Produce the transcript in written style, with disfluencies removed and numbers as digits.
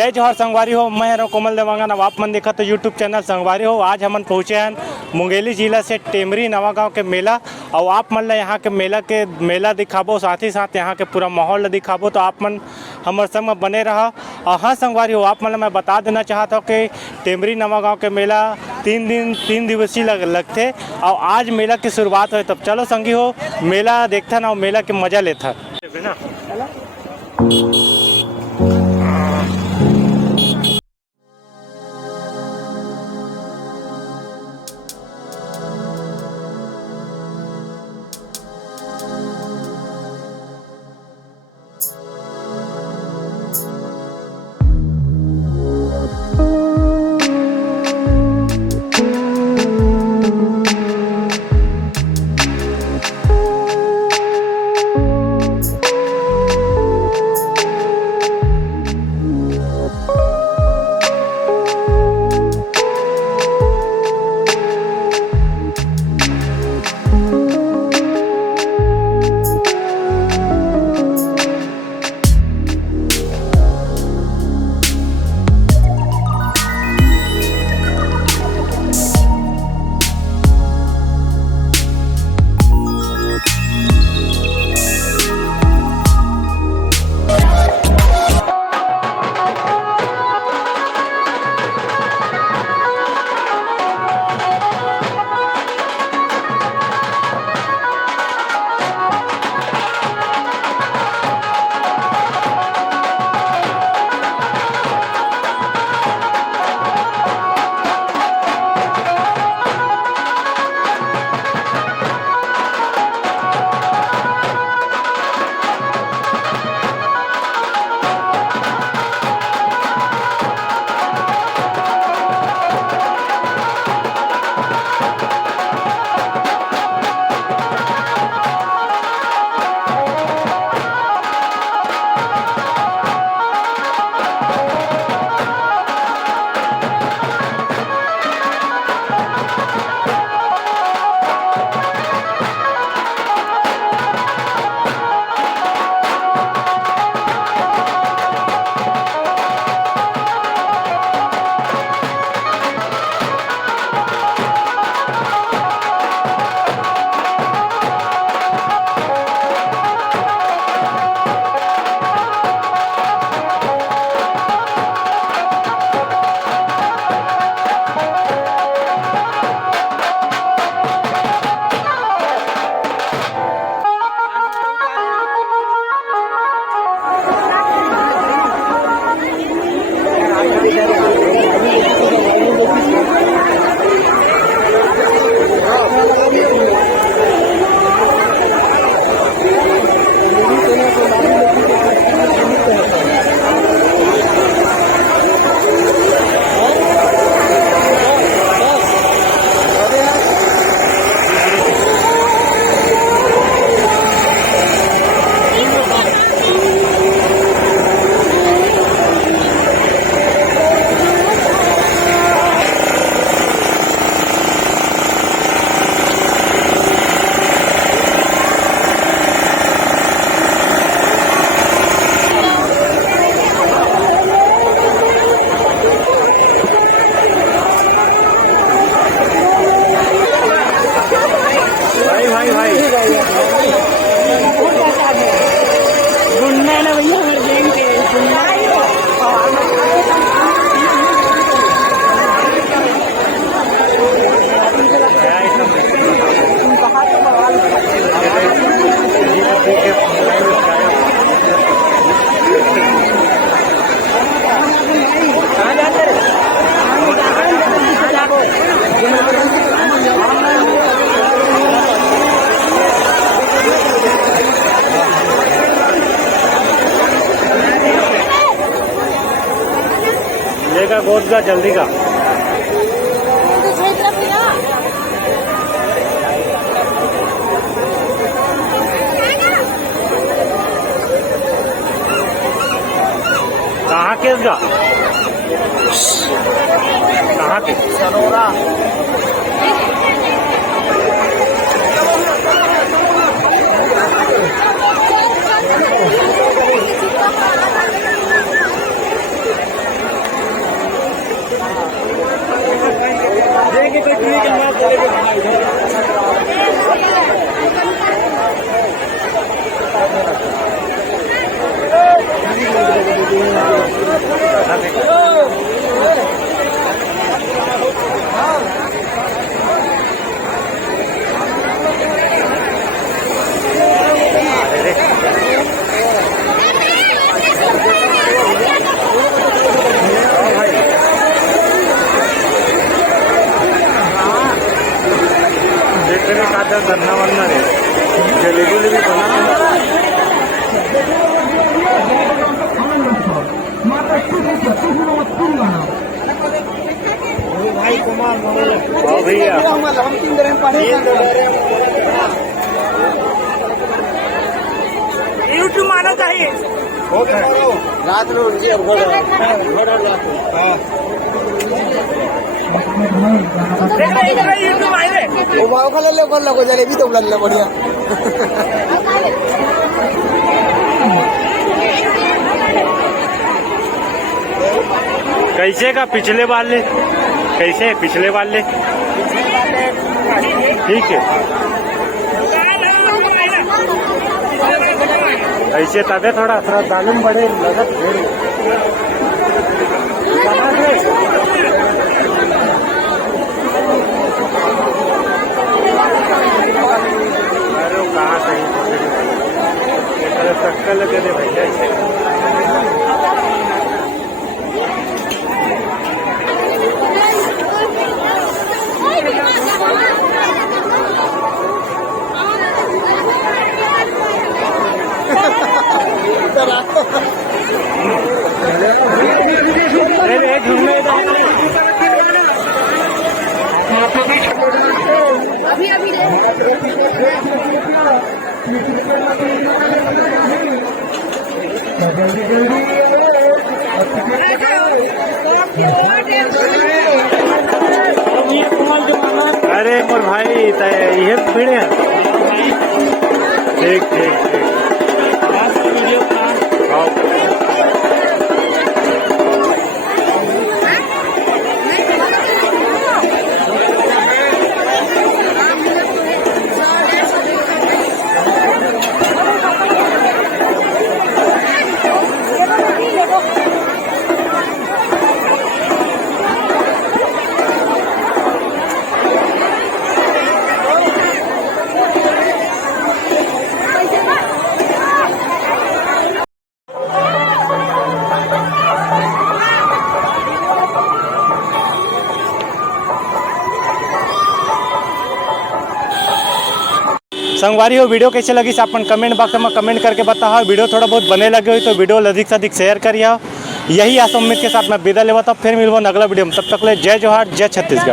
जय जोहर संगवारी हो। मैं हूं कोमल देवांगन। अब आप मन देखा तो यूट्यूब चैनल संगवारी हो। आज हमन पहुँचे हैं मुंगेली जिला से टेमरी नवागांव के मेला और आप मन ला यहाँ के मेला दिखाबो, साथ ही साथ यहाँ के पूरा माहौल दिखाबो। तो आप मन हमारे संग में बने रहा। और हाँ संगवारी हो, आप मन मैं बता देना चाहता हूँ कि टेमरी नवागांव के मेला 3 दिवसीय लगते और आज मेला की शुरुआत हो। तब चलो संगी हो मेला देखता ना, मेला के मजा लेता ना। गोद का जल्दी का कहाँ के इसका कहाँ के सरोरा वगैरे का तर धंदा बनणार आहे जलेबी बनवणार भाई कुमार भैया यूट्यूब माना चाहिए रात लगो जलेबी तो लगना बढ़िया कैसे का पिछले वाले कैसे है पिछले वाले ठीक है ऐसे तबे थोड़ा दालून बड़े लगत अरे कहाँ सही चक्कर लगे थे भैया अरे मोर भाई ये पीड़े ठीक ठीक संगवारी हो वीडियो कैसे लगी से अपन कमेंट बॉक्स में कमेंट करके बताओ। वीडियो थोड़ा बहुत बने लगे हुई तो वीडियो अधिक से अधिक शेयर करिए। यही आशा उम्मीद के साथ मैं विदा लेवा था। फिर मिलूंगा अगला वीडियो में, तब तक ले जय जोहार जय छत्तीसगढ़।